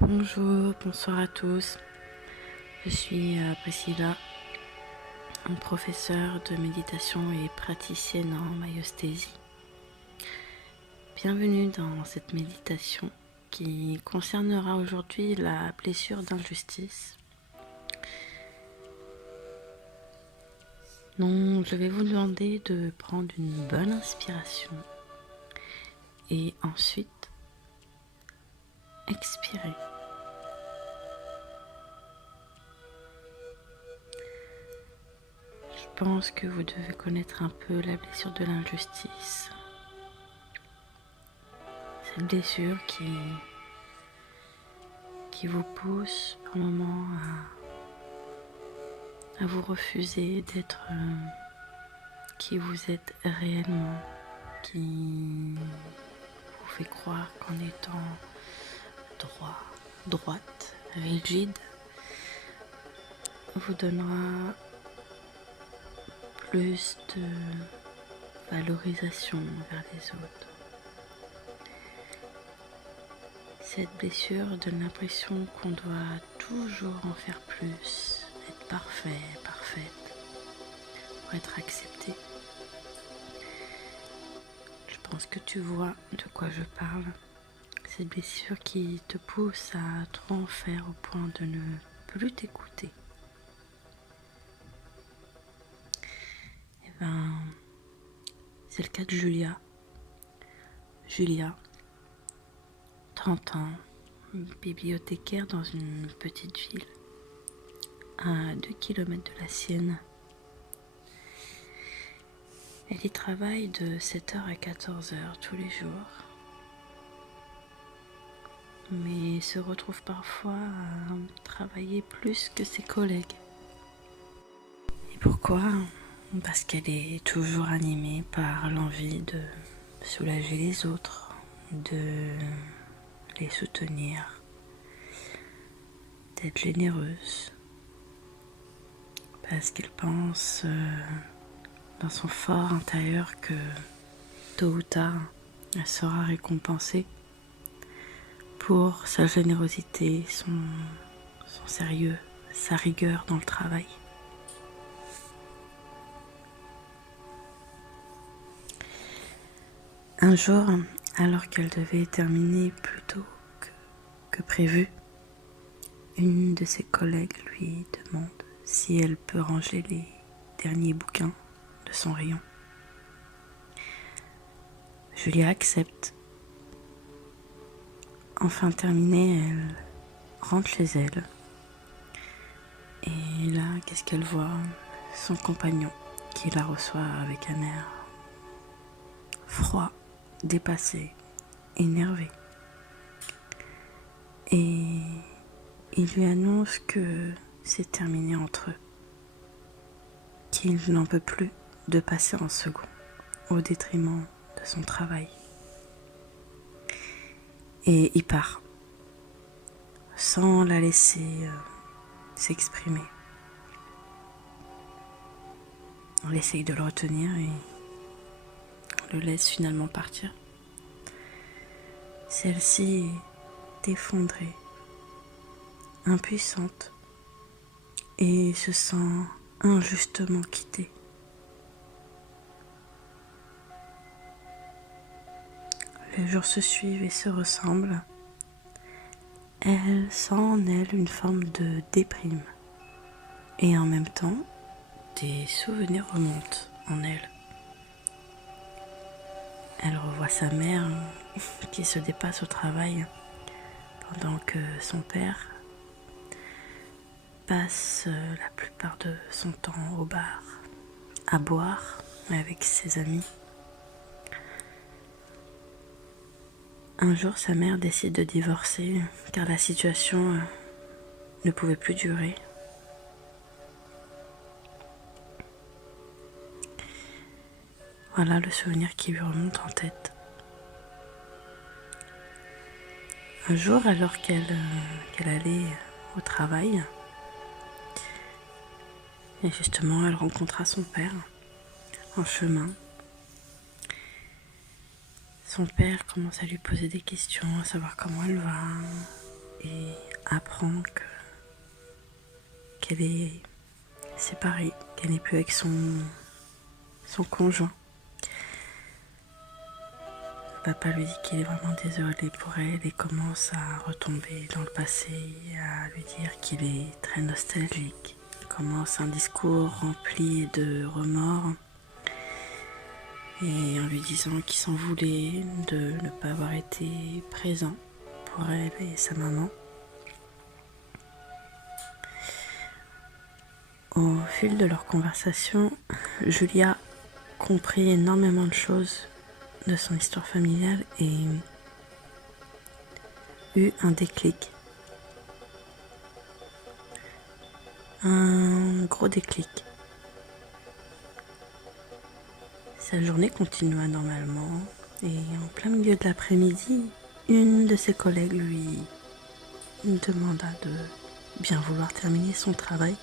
Bonjour, bonsoir à tous. Je suis Priscilla, une professeure de méditation et praticienne en mayosthésie. Bienvenue dans cette méditation qui concernera aujourd'hui la blessure d'injustice. Donc, je vais vous demander de prendre une bonne inspiration et ensuite expirer. Je pense que vous devez connaître un peu la blessure de l'injustice. Cette blessure qui vous pousse par moments à vous refuser d'être qui vous êtes réellement, qui vous fait croire qu'en étant droite, rigide, vous donnera plus de valorisation envers les autres. Cette blessure donne l'impression qu'on doit toujours en faire plus, être parfait, parfaite, pour être accepté. Je pense que tu vois de quoi je parle. Cette blessure qui te pousse à trop en faire au point de ne plus t'écouter. C'est le cas de Julia. Julia, 30 ans, bibliothécaire dans une petite ville, à 2 km de la sienne. Elle y travaille de 7h à 14h tous les jours, mais se retrouve parfois à travailler plus que ses collègues. Et pourquoi ? Parce qu'elle est toujours animée par l'envie de soulager les autres, de les soutenir, d'être généreuse. Parce qu'elle pense dans son fort intérieur que tôt ou tard, elle sera récompensée pour sa générosité, son sérieux, sa rigueur dans le travail. Un jour, alors qu'elle devait terminer plus tôt que prévu, une de ses collègues lui demande si elle peut ranger les derniers bouquins de son rayon. Julia accepte. Enfin terminée, elle rentre chez elle. Et là, qu'est-ce qu'elle voit ? Son compagnon qui la reçoit avec un air froid, dépassé, énervé. Et il lui annonce que c'est terminé entre eux, qu'il n'en peut plus de passer en second au détriment de son travail. Et il part, sans la laisser s'exprimer. On essaye de le retenir et on le laisse finalement partir. Celle-ci est effondrée, impuissante et se sent injustement quittée. Les jours se suivent et se ressemblent. Elle sent en elle une forme de déprime. Et en même temps, des souvenirs remontent en elle. Elle revoit sa mère qui se dépasse au travail pendant que son père passe la plupart de son temps au bar, à boire avec ses amis. Un jour, sa mère décide de divorcer car la situation ne pouvait plus durer. Voilà le souvenir qui lui remonte en tête. Un jour, alors qu'elle allait au travail, et justement, elle rencontra son père en chemin. Son père commence à lui poser des questions, à savoir comment elle va. et apprend qu'elle est séparée, qu'elle n'est plus avec son conjoint. Le papa lui dit qu'il est vraiment désolé pour elle et commence à retomber dans le passé, à lui dire qu'il est très nostalgique. Il commence un discours rempli de remords et en lui disant qu'il s'en voulait de ne pas avoir été présent pour elle et sa maman. Au fil de leur conversation, Julia comprit énormément de choses de son histoire familiale et eut un déclic. Un gros déclic. Sa journée continua normalement et en plein milieu de l'après-midi, une de ses collègues lui demanda de bien vouloir terminer son travail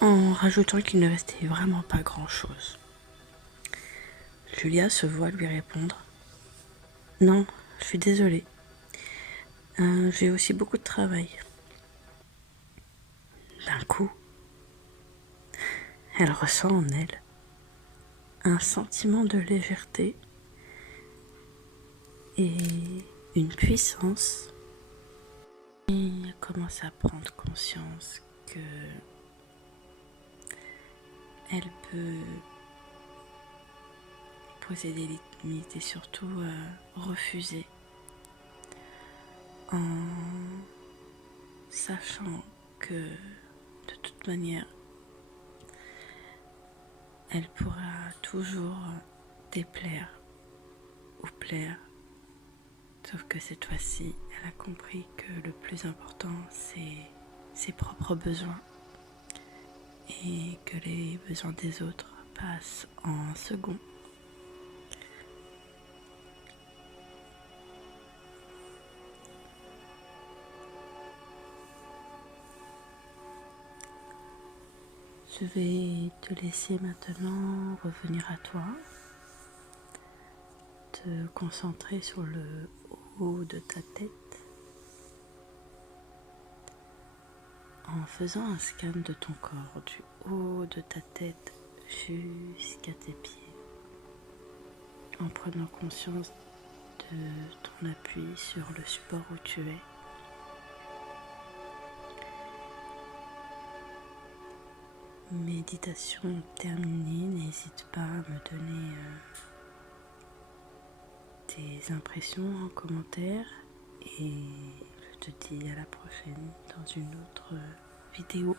en rajoutant qu'il ne restait vraiment pas grand-chose. Julia se voit lui répondre « Non, je suis désolée. J'ai aussi beaucoup de travail. » D'un coup, elle ressent en elle un sentiment de légèreté et une puissance. Et elle commence à prendre conscience que elle peut poser des limites et surtout refuser en sachant que de toute manière elle pourra toujours déplaire ou plaire, sauf que cette fois-ci elle a compris que le plus important c'est ses propres besoins et que les besoins des autres passent en second. Je vais te laisser maintenant revenir à toi, te concentrer sur le haut de ta tête en faisant un scan de ton corps du haut de ta tête jusqu'à tes pieds, en prenant conscience de ton appui sur le support où tu es. Méditation terminée, n'hésite pas à me donner tes impressions en commentaire et je te dis à la prochaine dans une autre vidéo.